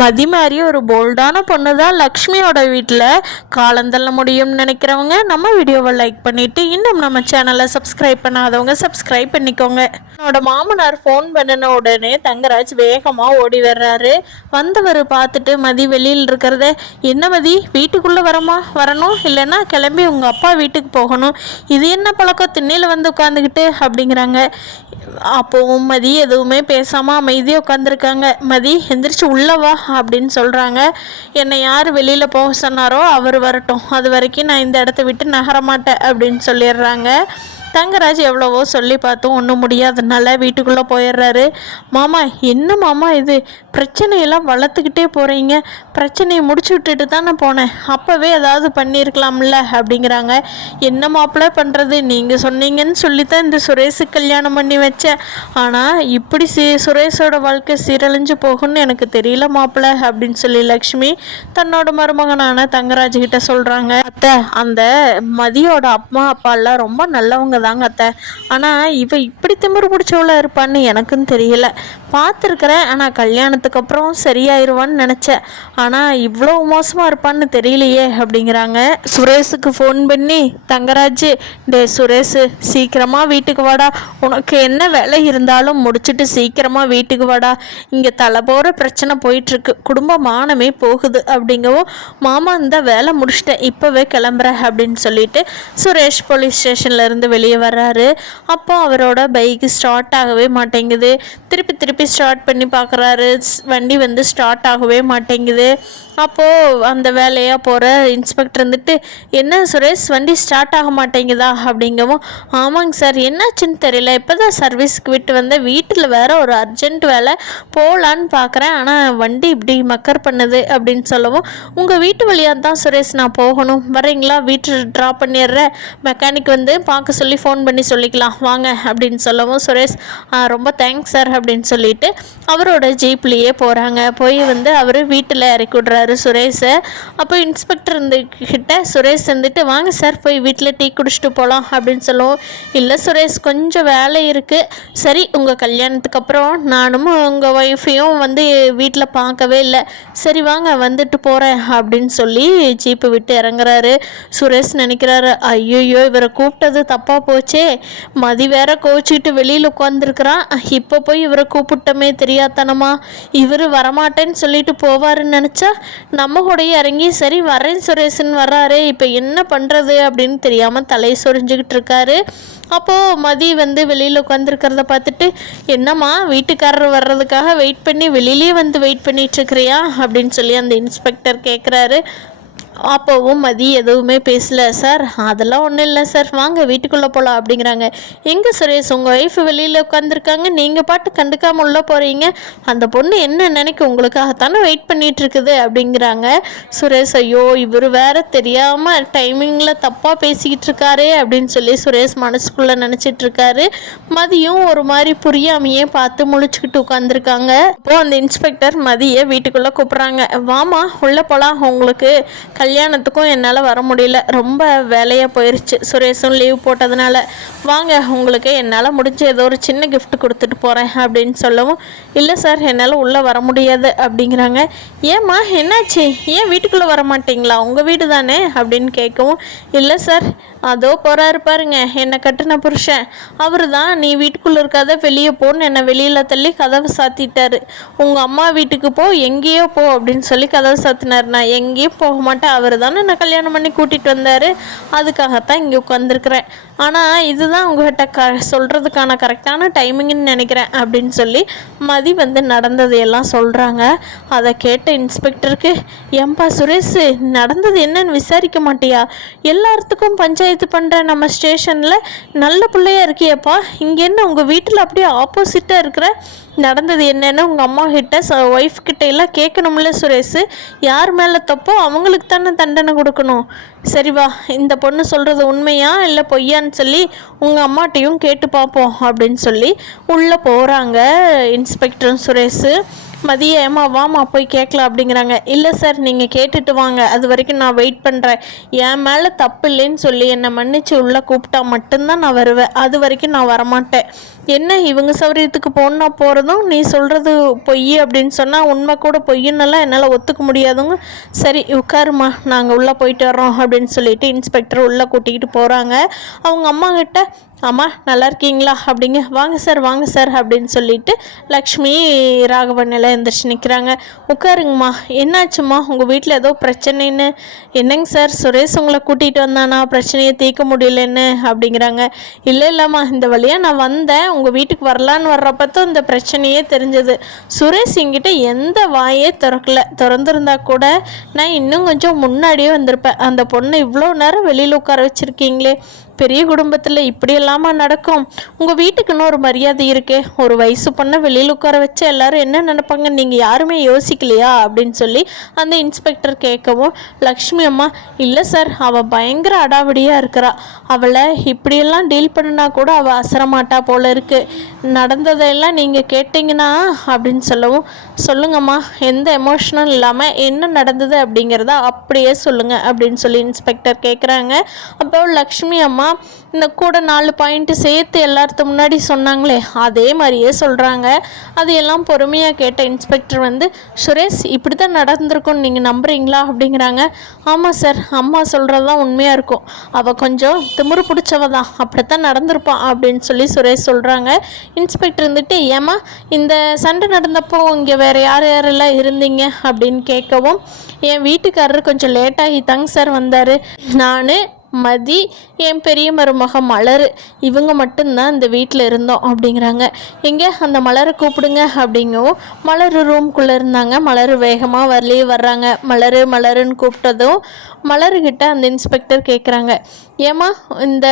மதி மாதிரி ஒரு போல்டான பொண்ணு தான் லக்ஷ்மியோட வீட்டில் காலந்தள்ள முடியும்னு நினைக்கிறவங்க நம்ம வீடியோவை லைக் பண்ணிவிட்டு இன்னும் நம்ம சேனலை சப்ஸ்கிரைப் பண்ணாதவங்க சப்ஸ்கிரைப் பண்ணிக்கோங்க. என்னோட மாமனார் ஃபோன் பண்ணின உடனே தங்கராஜ் வேகமாக ஓடி வர்றாரு. வந்தவர் பார்த்துட்டு மதி வெளியில் இருக்கிறத, என்ன மதி வீட்டுக்குள்ளே வரணும் இல்லைன்னா கிளம்பி உங்கள் அப்பா வீட்டுக்கு போகணும், இது என்ன பழக்கம் திண்ணையில் வந்து உட்காந்துக்கிட்டு அப்படிங்கிறாங்க. அப்போவும் மதி எதுவுமே பேசாமல் அமைதியாக உட்காந்துருக்காங்க. மதி எந்திரிச்சு உள்ளவா அப்படின்னு சொல்கிறாங்க. என்னை யார் வெளியில் போக சொன்னாரோ அவர் வரட்டும், அது வரைக்கும் நான் இந்த இடத்த விட்டு நகர மாட்டேன் அப்படின்னு சொல்லிடுறாங்க. தங்கராஜ் எவ்வளவோ சொல்லி பார்த்தும் ஒன்றும் முடியாதனால வீட்டுக்குள்ளே போயிடுறாரு. மாமா என்ன மாமா இது, பிரச்சனையெல்லாம் வளர்த்துக்கிட்டே போகிறீங்க, பிரச்சனையை முடிச்சு விட்டுட்டு தான் நான் போனேன், அப்போவே ஏதாவது பண்ணியிருக்கலாம்ல அப்படிங்கிறாங்க. என்ன மாப்பிள்ளை பண்ணுறது, நீங்கள் சொன்னீங்கன்னு சொல்லித்தான் இந்த சுரேஷுக்கு கல்யாணம் பண்ணி வச்சேன், ஆனால் இப்படி சுரேஷோட வாழ்க்கை சீரழிஞ்சு போகும்னு எனக்கு தெரியல மாப்பிள்ளை அப்படின்னு சொல்லி லக்ஷ்மி தன்னோட மருமகனான தங்கராஜ் கிட்ட சொல்கிறாங்க. அத்தை, அந்த மதியோட அம்மா அப்பாலாம் ரொம்ப நல்லவங்க தாங்க அத்தை, ஆனால் இவ இப்படி திமிரு பிடிச்சவள இருப்பான்னு எனக்குன்னு தெரியல, பார்த்துருக்குறேன், ஆனால் கல்யாணத்துக்கு அப்புறம் சரியாயிருவான்னு நினச்சேன், ஆனால் இவ்வளோ மோசமாக இருப்பான்னு தெரியலையே அப்படிங்கிறாங்க. சுரேஷுக்கு ஃபோன் பண்ணி, தங்கராஜ் டே சுரேஷ் சீக்கிரமாக வீட்டுக்கு வாடா, உனக்கு என்ன வேலை இருந்தாலும் முடிச்சுட்டு சீக்கிரமாக வீட்டுக்கு வாடா, இங்கே தலை போகிற பிரச்சனை போயிட்டுருக்கு, குடும்ப மானமே போகுது அப்படிங்கவும், மாமா இந்த வேலை முடிச்சிட்டேன் இப்போவே கிளம்புறேன் அப்படின்னு சொல்லிட்டு சுரேஷ் போலீஸ் ஸ்டேஷன்லேருந்து வெளியே வர்றாரு. அப்போ அவரோட பைக் ஸ்டார்ட் ஆகவே மாட்டேங்குது. திருப்பி ஸ்டார்ட் பண்ணி பார்க்குறாரு, வண்டி வந்து ஸ்டார்ட் ஆகவே மாட்டேங்குது. அப்போது அந்த வேலையாக போகிற இன்ஸ்பெக்டர் வந்துட்டு, என்ன சுரேஷ் வண்டி ஸ்டார்ட் ஆக மாட்டேங்குதா அப்படிங்கவும், ஆமாங்க சார் என்னாச்சுன்னு தெரியல, இப்போ தான் சர்வீஸ்க்கு விட்டு வந்தேன், வீட்டில் வேற ஒரு அர்ஜென்ட் வேலை போகலான்னு பார்க்குறேன், ஆனால் வண்டி இப்படி மக்கர் பண்ணுது அப்படின்னு சொல்லவும், உங்கள் வீட்டு வழியாக தான் சுரேஷ் நான் போகணும், வரீங்களா, வீட்டு ட்ராப் பண்ணிடுறேன், மெக்கானிக் வந்து பார்க்க சொல்லி ஃபோன் பண்ணி சொல்லிக்கலாம் வாங்க அப்படின்னு சொல்லவும், சுரேஷ் ரொம்ப தேங்க்ஸ் சார் அப்படின்னு சொல்லிட்டு அவரோட ஜீப்லேயே போகிறாங்க. போய் வந்து அவர் வீட்டில் இறக்கி விட்றாரு சுரேஷை. அப்போ இன்ஸ்பெக்டர் கிட்ட சுரேஷ் வந்துட்டு, வாங்க சார் போய் வீட்டில் டீ குடிச்சிட்டு போகலாம் அப்படின்னு சொல்லுவோம். இல்லை சுரேஷ் கொஞ்சம் வேலை இருக்குது, சரி உங்கள் கல்யாணத்துக்கு அப்புறம் நானும் உங்கள் ஒய்ஃபையும் வந்து வீட்டில் பார்க்கவே இல்லை, சரி வாங்க வந்துட்டு போகிறேன் அப்படின்னு சொல்லி ஜீப்பு விட்டு இறங்குறாரு. சுரேஷ் நினைக்கிறாரு, ஐயோ இவரை கூப்பிட்டது தப்பாக போச்சே, மதி வேற கோச்சிக்கிட்டு வெளியில் உட்காந்துருக்குறான், இப்போ போய் இவரை கூப்பிட்டோமே தெரியாதனமா, இவர் வரமாட்டேன்னு சொல்லிட்டு போவாருன்னு நினச்சா நம்ம கூட இறங்கி சரி வரேன் சுரேஷன் வர்றாரு, இப்போ என்ன பண்ணுறது அப்படின்னு தெரியாமல் தலையை சொரிஞ்சுக்கிட்டு இருக்காரு. அப்போது மதி வந்து வெளியில் உட்காந்துருக்கிறத பார்த்துட்டு, என்னம்மா வீட்டுக்காரர் வர்றதுக்காக வெயிட் பண்ணி வெளியிலே வந்து வெயிட் பண்ணிகிட்ருக்கிறியா அப்படின்னு சொல்லி அந்த இன்ஸ்பெக்டர் கேட்குறாரு. அப்போவும் மதி எதுவுமே பேசல. சார் அதெல்லாம் ஒன்றும் இல்லை சார், வாங்க வீட்டுக்குள்ளே போகலாம் அப்படிங்கிறாங்க. எங்கே சுரேஷ் உங்கள் ஒய்ஃப் வெளியில் உட்காந்துருக்காங்க, நீங்கள் பாட்டு கண்டுக்காமல் உள்ளே போகிறீங்க, அந்த பொண்ணு என்ன நினைக்க உங்களுக்காகத்தானே வெயிட் பண்ணிகிட்ருக்குது அப்படிங்கிறாங்க. சுரேஷ் ஐயோ இவர் வேற தெரியாமல் டைமிங்கில் தப்பாக பேசிக்கிட்டு இருக்காரே அப்படின்னு சொல்லி சுரேஷ் மனசுக்குள்ளே நினச்சிட்ருக்காரு. மதியும் ஒரு மாதிரி புரியாமையே பார்த்து முழிச்சுக்கிட்டு உட்காந்துருக்காங்க. அப்போது அந்த இன்ஸ்பெக்டர் மதியை வீட்டுக்குள்ளே கூப்பிட்றாங்க. வாமா உள்ளே போகலாம், உங்களுக்கு கல்யாணத்துக்கும் என்னால் வர முடியல, ரொம்ப வேலையாக போயிடுச்சு, சுரேஷும் லீவ் போட்டதுனால, வாங்க உங்களுக்கு என்னால் முடிஞ்ச ஏதோ ஒரு சின்ன கிஃப்ட் கொடுத்துட்டு போகிறேன் அப்படின்னு சொல்லவும், இல்லை சார் என்னால் உள்ளே வர முடியாது அப்படிங்கிறாங்க. ஏம்மா என்னாச்சு, ஏன் வீட்டுக்குள்ளே வர மாட்டிங்களா, உங்கள் வீடு தானே அப்படின்னு கேட்கவும், இல்லை சார் அதோ போகிறாரு பாருங்க என்னை கட்டின புருஷன், அவர் தான் நீ வீட்டுக்குள்ளே இருக்காத வெளியே போன்னு என்னை வெளியில் தள்ளி கதவை சாத்திட்டாரு, உங்கள் அம்மா வீட்டுக்கு போ எங்கேயோ போ அப்படின்னு சொல்லி கதவை சாத்தினார், நான் எங்கேயும் போக மாட்டேன், அவர் தானே நான் கல்யாணம் பண்ணி கூட்டிகிட்டு வந்தார், அதுக்காகத்தான் இங்கே உட்காந்துருக்குறேன், ஆனால் இதுதான் உங்கள்கிட்ட சொல்கிறதுக்கான கரெக்டான டைமிங்னு நினைக்கிறேன் அப்படின்னு சொல்லி மதி வந்து நடந்ததையெல்லாம் சொல்கிறாங்க. அதை கேட்ட இன்ஸ்பெக்டருக்கு, ஏன்பா சுரேஷ் நடந்தது என்னன்னு விசாரிக்க மாட்டியா, எல்லாத்துக்கும் பஞ்சாயத்து பண்ணுற நம்ம ஸ்டேஷனில் நல்ல பிள்ளையா இருக்கியப்பா, இங்கே என்ன உங்கள் வீட்டில் அப்படியே ஆப்போசிட்டாக இருக்கிற, நடந்தது என்னென்னு உங்கள் அம்மா கிட்ட ஒய்ஃப் கிட்ட எல்லாம் கேட்கணும்ல சுரேஷ், யார் மேலே தப்போ அவங்களுக்கு தானே தண்டனை கொடுக்கணும், சரி வா இந்த பொண்ணு சொல்கிறது உண்மையா இல்லை பொய்யான்னு சொல்லி உங்கள் அம்மாட்டையும் கேட்டு பார்ப்போம் அப்படின்னு சொல்லி உள்ளே போகிறாங்க இன்ஸ்பெக்டரும் சுரேஷ். மதியம் ஏமா வாமா போய் கேட்கலாம் அப்படிங்கிறாங்க. இல்லை சார் நீங்கள் கேட்டுட்டு வாங்க, அது வரைக்கும் நான் வெயிட் பண்ணுறேன், என் மேலே தப்பு இல்லைன்னு சொல்லி என்னை மன்னிச்சு உள்ளே கூப்பிட்டா மட்டும்தான் நான் வருவேன், அது வரைக்கும் நான் வரமாட்டேன், என்ன இவங்க சௌரியத்துக்கு போனா போகிறதும் நீ சொல்கிறது பொய் அப்படின்னு சொன்னால் உண்மை கூட பொய்யுன்னெல்லாம் என்னால் ஒத்துக்க முடியாதுங்க. சரி உட்காருமா, நாங்கள் உள்ளே போயிட்டு வர்றோம் அப்படின்னு சொல்லிட்டு இன்ஸ்பெக்டர் உள்ளே கூட்டிகிட்டு போகிறாங்க. அவங்க அம்மா கிட்ட, அம்மா நல்லா இருக்கீங்களா அப்படிங்க. வாங்க சார் அப்படின்னு சொல்லிட்டு லக்ஷ்மி ராகவன் எல்லாம் எந்திரிச்சு நிற்கிறாங்க. உட்காருங்கம்மா, என்னாச்சும்மா உங்கள் வீட்டில் ஏதோ பிரச்சனைன்னு? என்னங்க சார், சுரேஷ் உங்களை கூட்டிகிட்டு வந்தானா பிரச்சனையை தீர்க்க முடியலன்னு அப்படிங்கிறாங்க. இல்லைம்மா, இந்த வழியாக நான் வந்தேன், உங்கள் வீட்டுக்கு வரலான்னு வர்றப்பத்தான் இந்த பிரச்சனையே தெரிஞ்சது. சுரேஷ் என்கிட்ட எந்த வாயே திறந்திருந்தா கூட நான் இன்னும் கொஞ்சம் முன்னாடியே வந்திருப்பேன். அந்த பொண்ணை இவ்வளோ நேரம் வெளியில் உட்கார வச்சுருக்கீங்களே, பெரிய குடும்பத்தில் இப்படியெல்லாமா நடக்கும்? உங்கள் வீட்டுக்குன்னு ஒரு மரியாதை இருக்கே, ஒரு வயசு பொண்ணை வெளியில் உட்கார வச்சு எல்லாரும் என்ன நினைப்பாங்க, நீங்கள் யாருமே யோசிக்கலையா அப்படின்னு சொல்லி அந்த இன்ஸ்பெக்டர் கேட்கவும், லக்ஷ்மி அம்மா, இல்லை சார், அவள் பயங்கர அடாவடியாக இருக்கிறா, அவளை இப்படியெல்லாம் டீல் பண்ணினா கூட அவள் அசரமாட்டா போல இருக்குது, நடந்ததெல்லாம் நீங்கள் கேட்டிங்கன்னா அப்படின்னு சொல்லவும், சொல்லுங்கம்மா, எந்த எமோஷனும் இல்லாமல் என்ன நடந்தது அப்படிங்கிறத அப்படியே சொல்லுங்கள் அப்படின்னு சொல்லி இன்ஸ்பெக்டர் கேட்குறாங்க. அப்போ லக்ஷ்மி அம்மா இந்த கூட 4 பாயிண்ட்டு சேர்த்து எல்லாத்து முன்னாடி சொன்னாங்களே அதே மாதிரியே சொல்கிறாங்க. அதையெல்லாம் பொறுமையாக கேட்ட இன்ஸ்பெக்டர் வந்து, சுரேஷ் இப்படி தான் நடந்திருக்கும்னு நீங்கள் நம்புறீங்களா அப்படிங்கிறாங்க. ஆமாம் சார், அம்மா சொல்கிறது தான் உண்மையாக இருக்கும், அவள் கொஞ்சம் திமிரு பிடிச்சவ தான், அப்படித்தான் நடந்திருப்பான் அப்படின்னு சொல்லி சுரேஷ் சொல்கிறாங்க. இன்ஸ்பெக்டர் இருந்துட்டு, ஏம்மா இந்த சண்டை நடந்தப்போ இங்கே வேறு யாரெல்லாம் இருந்தீங்க அப்படின்னு கேட்கவும், என் வீட்டுக்காரர் கொஞ்சம் லேட்டாகி தாங்க சார் வந்தார், நான் மதி என் பெரிய மருமக மலர் இவங்க மட்டும்தான் இந்த வீட்டில் இருந்தோம் அப்படிங்கிறாங்க. எங்கே அந்த மலரை கூப்பிடுங்க அப்படிங்கவும், மலர் ரூம்குள்ளே இருந்தாங்க. மலர் வேகமாக வரலையே வர்றாங்க. மலருன்னு கூப்பிட்டதும் மலர்கிட்ட அந்த இன்ஸ்பெக்டர் கேட்குறாங்க, ஏம்மா இந்த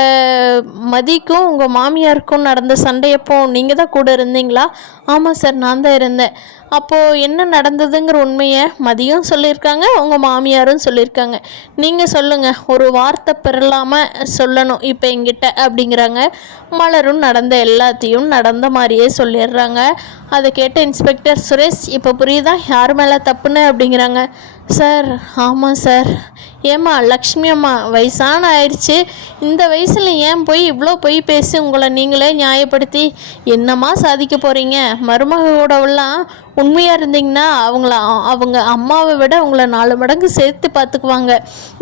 மதிக்கும் உங்கள் மாமியாருக்கும் நடந்த சண்டையப்போ நீங்கள் தான் கூட இருந்தீங்களா? ஆமாம் சார், நான் தான் இருந்தேன். அப்போது என்ன நடந்ததுங்கிற உண்மையை மதியும் சொல்லியிருக்காங்க, உங்கள் மாமியாரும் சொல்லியிருக்காங்க, நீங்கள் சொல்லுங்கள், ஒரு வார்த்தை பெறலாமல் சொல்லணும் இப்போ எங்கிட்ட அப்படிங்கிறாங்க. மலரும் நடந்த எல்லாத்தையும் நடந்த மாதிரியே சொல்லிடுறாங்க. அதை கேட்ட இன்ஸ்பெக்டர், சுரேஷ் இப்போ புரியுதா யார் மேலே தப்புன்னு அப்படிங்கிறாங்க. சார், ஆமாம் சார். ஏம்மா லக்ஷ்மி அம்மா, வயசான ஆயிடுச்சு, இந்த வயசில் ஏன் போய் இவ்வளோ போய் பேசி உங்களை நீங்களே நியாயப்படுத்தி என்னம்மா சாதிக்க போகிறீங்க? மருமகளோடவெல்லாம் உண்மையாக இருந்தீங்கன்னா அவங்க அம்மாவை விட உங்களை 4 மடங்கு சேர்த்து பார்த்துக்குவாங்க.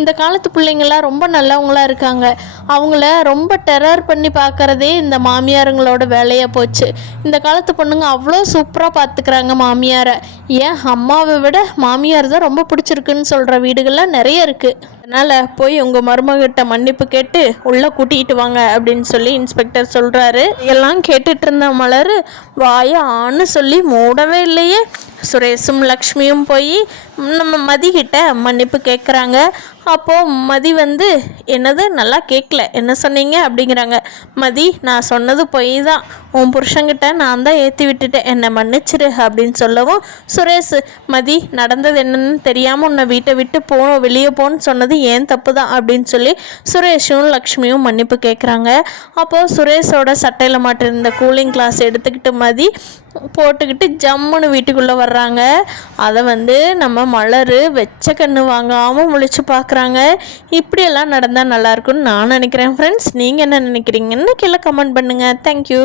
இந்த காலத்து பிள்ளைங்களாம் ரொம்ப நல்லவங்களாக இருக்காங்க, அவங்கள ரொம்ப டெரர் பண்ணி பார்க்குறதே இந்த மாமியாருங்களோட வேலையாக போச்சு. இந்த காலத்து பொண்ணுங்க அவ்வளோ சூப்பராக பார்த்துக்கிறாங்க மாமியாரை, ஏன் அம்மாவை விட மாமியார் தான் ரொம்ப பிடிச்சிருக்குன்னு சொல்கிற வீடுகள்லாம் நிறைய இருக்குது. அதனால் போய் உங்கள் மருமகிட்ட மன்னிப்பு கேட்டு உள்ளே கூட்டிகிட்டு வாங்க அப்படின்னு சொல்லி இன்ஸ்பெக்டர் சொல்கிறாரு. எல்லாம் கேட்டுட்டு இருந்த மலர் வாயை ஆன்னு சொல்லி மூடவே இல்லையே. சுரேஷும் லக்ஷ்மியும் போய் நம்ம மதிக்கிட்ட மன்னிப்பு கேட்குறாங்க. அப்போது மதி வந்து, என்னது நல்லா கேட்கல, என்ன சொன்னீங்க அப்படிங்கிறாங்க. மதி, நான் சொன்னது பொய் தான், உன் புருஷங்கிட்ட நான் தான் ஏற்றி விட்டுட்டேன், என்னை மன்னிச்சிரு அப்படின்னு சொல்லவும், சுரேஷ், மதி நடந்தது என்னன்னு தெரியாமல் உன்னை வீட்டை விட்டு வெளியே போன்னு சொன்னது ஏன் தப்பு தான் அப்படின்னு சொல்லி சுரேஷும் லக்ஷ்மியும் மன்னிப்பு கேட்குறாங்க. அப்போது சுரேஷோட சட்டையில் மாட்டிருந்த கூலிங் கிளாஸ் எடுத்துக்கிட்டு மதி போட்டுக்கிட்டு ஜம்முன்னு வீட்டுக்குள்ளே வர்றாங்க. அதை வந்து நம்ம மலர் வெச்ச கண்ணு வாங்காமல் முழிச்சு பார்க்குறாங்க. இப்படியெல்லாம் நடந்தால் நல்லாயிருக்குன்னு நான் நினைக்கிறேன். ஃப்ரெண்ட்ஸ், நீங்கள் என்ன நினைக்கிறீங்கன்னு கீழே கமெண்ட் பண்ணுங்கள். தேங்க்யூ.